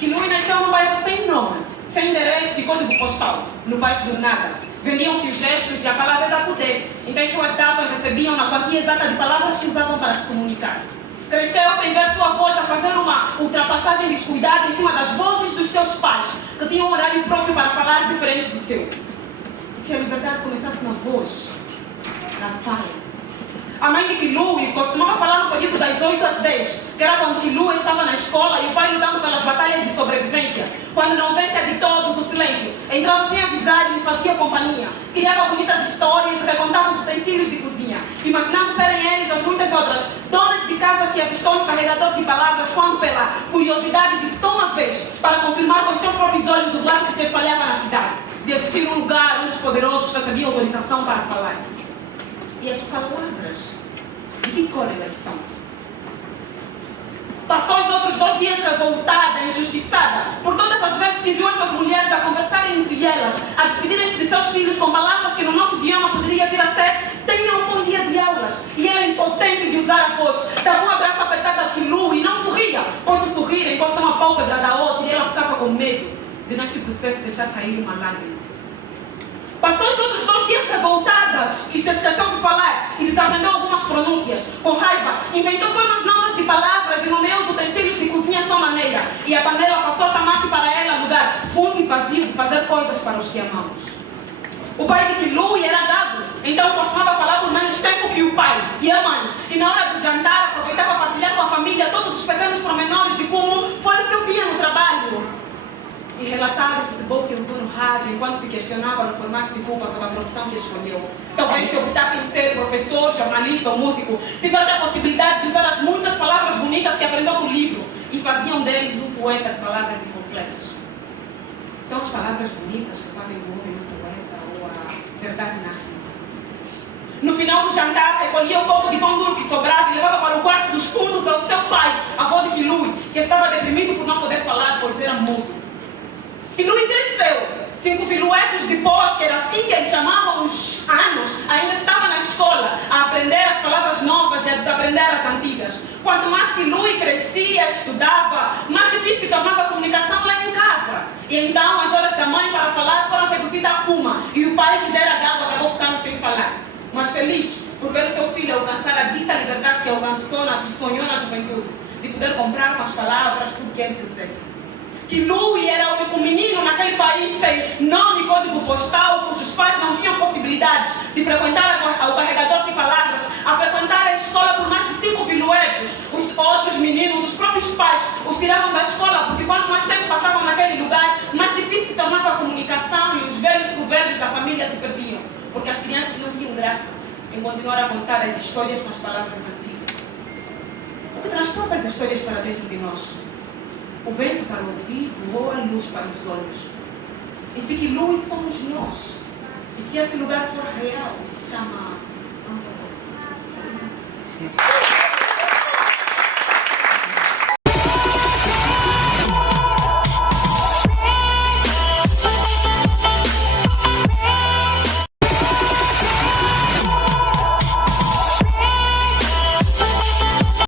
Quiluí nasceu num bairro sem nome, sem endereço e código postal, no bairro do nada. Vendiam-se os gestos e a palavra era poder. Então as pessoas davam e recebiam na quantia exata de palavras que usavam para se comunicar. Cresceu sem ver sua voz a fazer uma ultrapassagem descuidada em cima das vozes dos seus pais, que tinham um horário próprio para falar diferente do seu. E se a liberdade começasse na voz, na fala? A mãe de Quiluí costumava falar no período das 8 às 10, que era quando Quiluí estava na escola e o pai lutando pelas batalhas de sobrevivência, quando na ausência de todos o silêncio, entrava sem avisar e lhe fazia companhia, criava bonitas histórias e recontava os utensílios de cozinha, imaginando serem eles as muitas outras donas de casas que avistou no carregador de palavras quando pela curiosidade visitou uma vez para confirmar com os seus próprios olhos o blato que se espalhava na cidade, de existir um lugar onde os poderosos recebiam autorização para falar. E as palavras, de que cor elas são? Passou os outros 2 dias revoltada, injustiçada, por todas as vezes que viu essas mulheres a conversarem entre elas, a despedirem-se de seus filhos com palavras que no nosso idioma poderia vir a ser tenham um bom dia de aulas. E ela, impotente de usar a voz, dava um abraço apertado a Quiluí e não sorria, pois o sorrir encosta uma pálpebra da outra e ela ficava com medo de neste processo deixar cair uma lágrima. Passou os outros 2 dias revoltadas e se esqueceu de falar e desaprendeu algumas pronúncias. Com raiva, inventou formas novas de palavras e nomeou os utensílios de cozinha à sua maneira. E a panela passou a chamar-se para ela lugar fundo e vazio de fazer coisas para os que amamos. O pai de Quiluí era gado, então costumava falar por menos tempo que o pai, que a mãe. E na hora do jantar aproveitava partilhar com a família todos os pequenos pormenores de como foi o seu dia no trabalho. E relatar o futebol que levou no rádio enquanto se questionava no formato de culpa sobre a profissão que escolheu. Talvez se optasse em ser professor, jornalista ou músico, tivesse a possibilidade de usar as muitas palavras bonitas que aprendeu do livro e faziam deles um poeta de palavras incompletas. São as palavras bonitas que fazem do homem um poeta ou a verdade na rima. No final do jantar, recolhia um pouco de pão duro que sobrava e levava para o quarto dos fundos ao seu pai, avô de Quiluí, que estava deprimido por não poder falar, pois era mudo. Quiluí cresceu. 5 filuetos depois, que era assim que eles chamavam os anos, ainda estava na escola a aprender as palavras novas e a desaprender as antigas. Quanto mais Quiluí crescia, estudava, mais difícil se tornava a comunicação lá em casa. E então as horas da mãe para falar foram reduzidas a 1, e o pai, que já era gado, acabou ficando sem falar. Mas feliz por ver o seu filho alcançar a dita liberdade que alcançou e sonhou na juventude, de poder comprar com as palavras tudo que ele quisesse. Quiluí era o único menino naquele país sem nome e código postal, cujos pais não tinham possibilidades de frequentar o carregador de palavras, a frequentar a escola por mais de 5 filuetos. Os outros meninos, os próprios pais, os tiravam da escola, porque quanto mais tempo passavam naquele lugar, mais difícil se tornava a comunicação e os velhos provérbios da família se perdiam, porque as crianças não tinham graça em continuar a contar as histórias com as palavras antigas. O que transporta as histórias para dentro de nós? O vento para o ouvido ou a luz para os olhos? E se Quiluí somos nós? E se esse lugar for real, se chama...